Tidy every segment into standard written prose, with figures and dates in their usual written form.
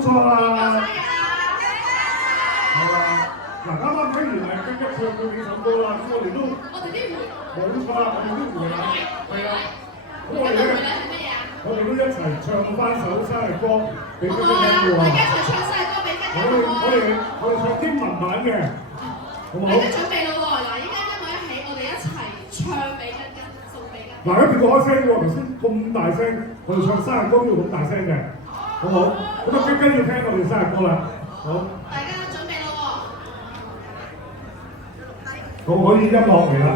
錯啦，係啦。嗱，啱啱聽完係跟一唱咗幾首歌啦，咁我哋都冇錯啦，我哋都回啦，係啦。咁我哋咧，我哋都一齊唱翻首生日歌俾跟跟聽喎。我哋唱英文版嘅，好唔好？你都準備咯喎，嗱，依家音樂一起，我哋一齊唱俾跟跟，送俾跟。嗱，一定要開聲喎，頭先咁大聲，我哋唱生日歌都要咁大聲嘅。好唔好？咁啊，跟跟要聽我哋生日歌啦，好。大家準備咯喎。我可以音樂嚟啦。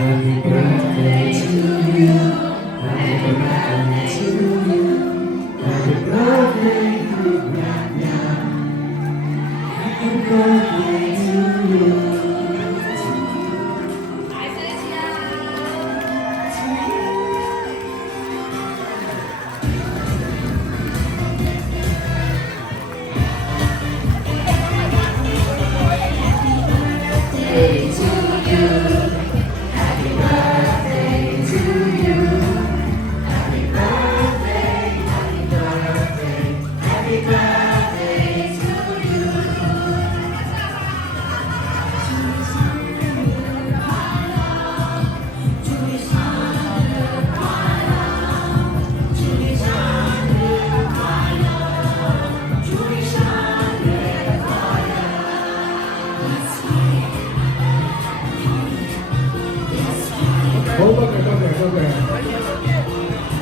Happy birthday to you. Happy birthday to you. Happy birthday to you. Happy birthday to you. 大聲啲啊！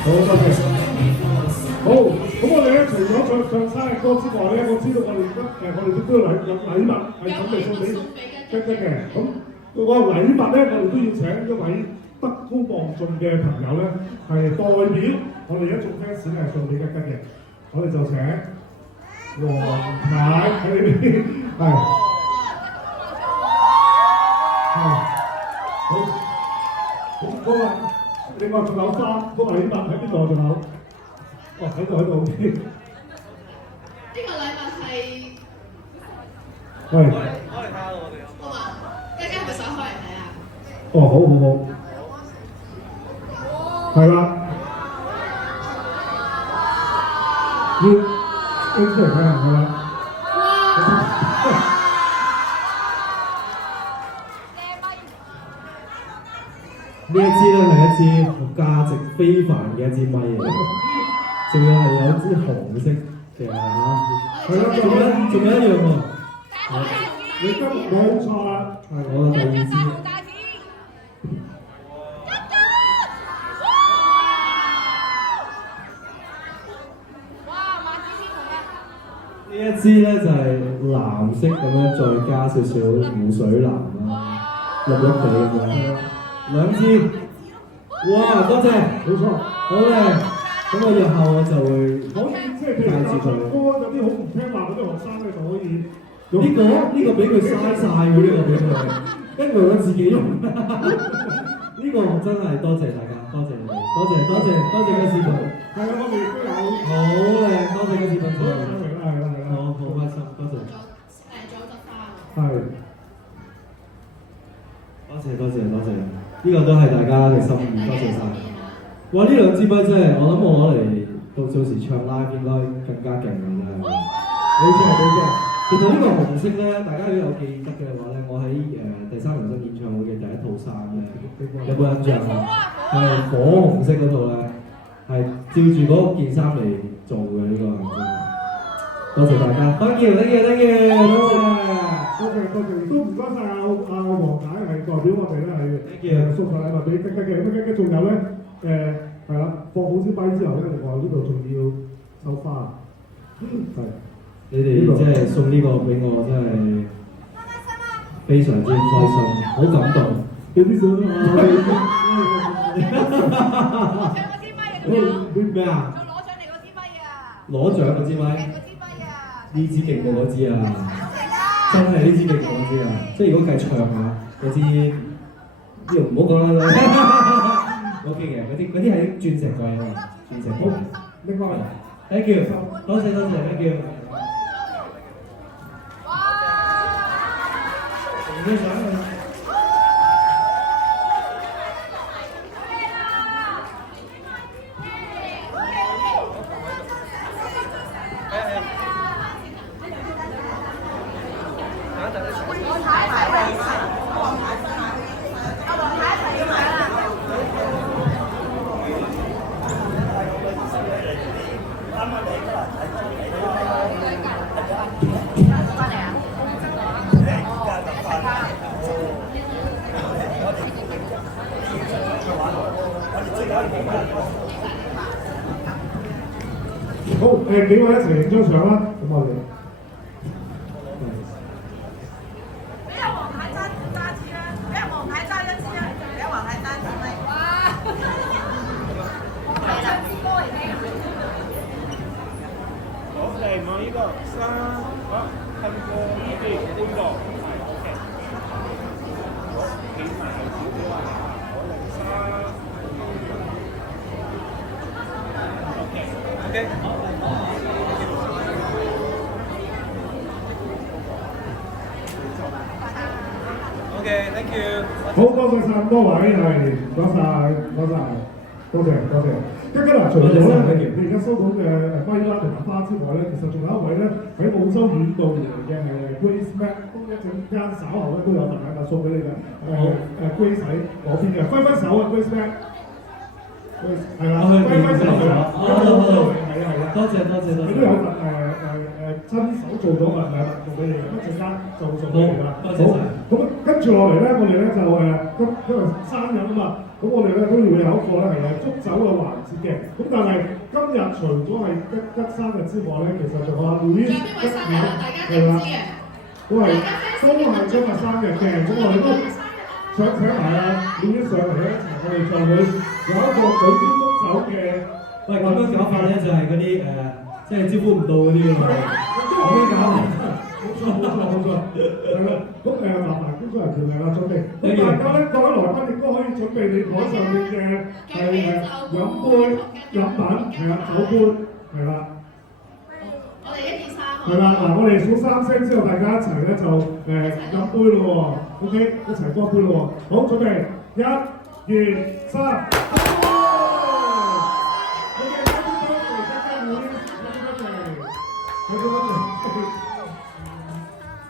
好多謝，好，咁我哋咧除咗唱生日歌之外咧，我知道我哋都有禮物係準備送俾跟跟嘅。咁個禮物咧，我哋都要請一位德高望重嘅朋友咧，係代表我哋一眾 fans 係送俾跟跟嘅。我哋就請黃太喺呢邊，係。好。咁嗰個另外仲有3個禮物喺邊度？仲有？哦，喺度。呢個禮物係，係。開嚟睇下我哋。好嘛？大家係咪想開嚟睇啊？哦，好。係啦。要拎出嚟睇下，係啦。呢一支咧係一支價值非凡嘅一支咪嚟嘅，仲有係有支紅色嘅嚇，係啦，仲有一樣喎，你今冇錯啦，係我嘅第2支。呢一支咧就係藍色咁樣，再加少少湖水藍啦，綠綠地咁樣。2支，哇！多謝，冇錯，好嘅，咁我日後我就會可以即係譬如唱歌有啲好唔聽話嗰啲學生咧，就可以呢個俾佢嘥晒喎，呢個俾佢，跟住我自己用。呢個真係多謝大家，多謝你哋，多謝嘅視頻。係啊，我哋都有。好靚，多謝嘅視頻。係啦，好開心，多謝。係。多謝，呢個都係大家嘅心意，多謝晒。哇！呢2支筆真係，我諗我攞嚟到時唱 live 應該更加勁嘅真係。冇錯。其實呢個紅色咧，大家如果有記得嘅話咧，我喺第3人生演唱會嘅第1套衫咧，有冇印象啊？係火紅色嗰套咧，係照住嗰件衫嚟做嘅呢個係真係。多謝大家 ，thank you，多謝。都唔該晒阿黃太係代表我哋咧係送份禮物俾跟跟嘅，仲有咧係啦，放好支咪之後咧，另外呢度仲要收花，係你哋即係送呢個俾我，真係非常之開心，好感動。有啲想啊，咩啊？攞獎嗰支咪？呢支勁過嗰支啊！真係呢支勁過嗰支啊！即係如果計唱下嗰支，呢度唔好講啦。OK 嘅，嗰啲係鑽石貴啊嘛，鑽石貴。另外 ，thank you，多謝 ，thank you。哇！影張相啊！好幾位一齊影張相啦，咁我哋。俾阿黃太揸住啦，俾阿黃太揸一支啦，俾阿黃太揸支咪。哇！係兩支歌嚟嘅。好，嚟望呢個3，好，近個呢邊半個，係 OK。好，企埋後少少啊，好嚟3，OK，OK。OK，thank you。好，多謝晒咁多位，係，多謝。跟住嗱，除咗咧，你而家收到嘅咪啦同埋花之外咧，其實仲有一位咧喺澳洲遠道嚟嘅係 Grace Mac，咁一陣間稍後咧都有份禮物送俾你嘅，Grace 喺嗰邊嘅，揮手啊 Grace Mac， 係啦，揮手係啦，係啊，多謝。你都有份親手做咗份禮物送俾你嘅，一陣間就送俾你啦。多謝晒。咁跟住落嚟咧，我哋咧就因為生日啊嘛。咁我哋咧都會有一個咧係祝酒嘅環節嘅，咁但係今日除咗係一生日之外咧，其實仲有Louis係啦，都係今日生日嘅，咁我哋都想請埋Louis上嚟咧，我哋就會有一個舉杯祝酒嘅。喂，咁樣搞法咧就係嗰啲即係招呼唔到嗰啲㗎嘛，咁樣搞。冇錯，係啦。咁麻煩工作人員係啦，準備。咁大家咧，各位來賓亦都可以準備你台上面嘅飲杯、飲品係啦，酒杯係啦。我哋1、2、3。係啦，嗱，我哋數3聲之後，大家一齊咧就飲杯咯喎。OK， 一齊乾杯咯喎。好，準備1、2、3。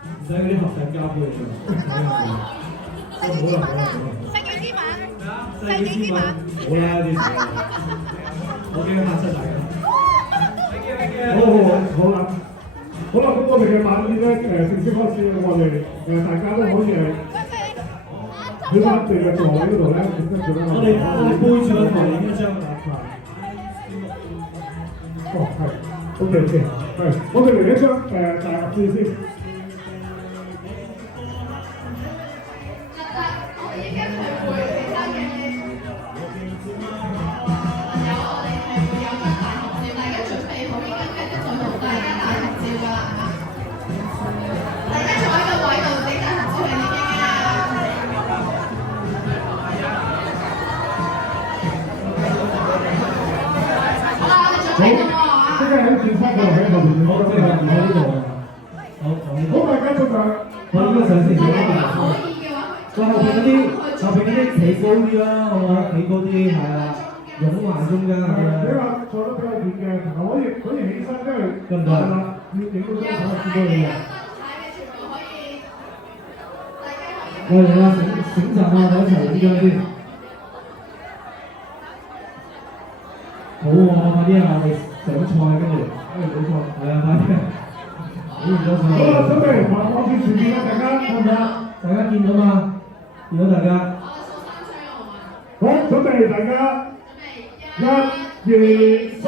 唔使嗰啲合成膠杯嚟㗎，好啦，世紀之吻，世紀之吻，好啦啲，我驚嚇親大家。好啦，咁我哋嘅晚宴咧正式開始啦，我哋大家都可以喺翻我哋嘅座位嗰度咧，跟住咧我哋背住個台影一張大牌。哦，係 ，OK， 係，我哋嚟一張大合照先。即係喺轉翻過嚟喺後邊，我即係我呢度啊。好，大家做埋，我呢個上先，後邊嗰啲企高啲啦，好嘛？企高啲係啊，擁埋中間咁樣。比較坐得比較遠嘅，同埋可以起身，因為得唔得？要影到張相見到你嘅。我哋啦，醒神啊！我一齊影張先。好喎，快啲啊！我哋上菜跟住，冇錯，係啊，快啲。影完咗相。好啦，準備，我見前面啦，大家得唔得？大家見到嘛？見到大家。好，準備，大家1、2、3。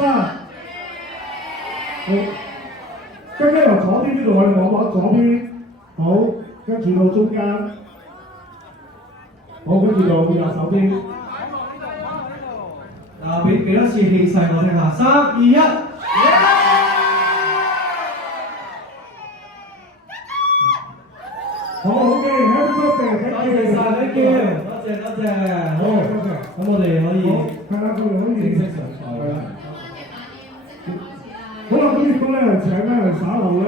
好，跟住由左邊呢度去望左邊，好，跟住到中間，好，跟住到右手邊。俾多次氣勢我聽下，3、2、1。好嘅，Happy birthday，thank you，多謝，好，咁我哋可以係啦，佢哋可以正式上菜啦。好啦，咁亦都咧請咧稍後咧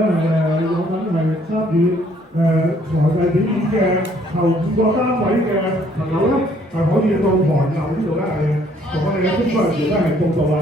有份係參與財藝表演嘅頭5個單位嘅朋友咧，係可以到台後呢度咧係同我哋嘅工作人員咧係報道啦。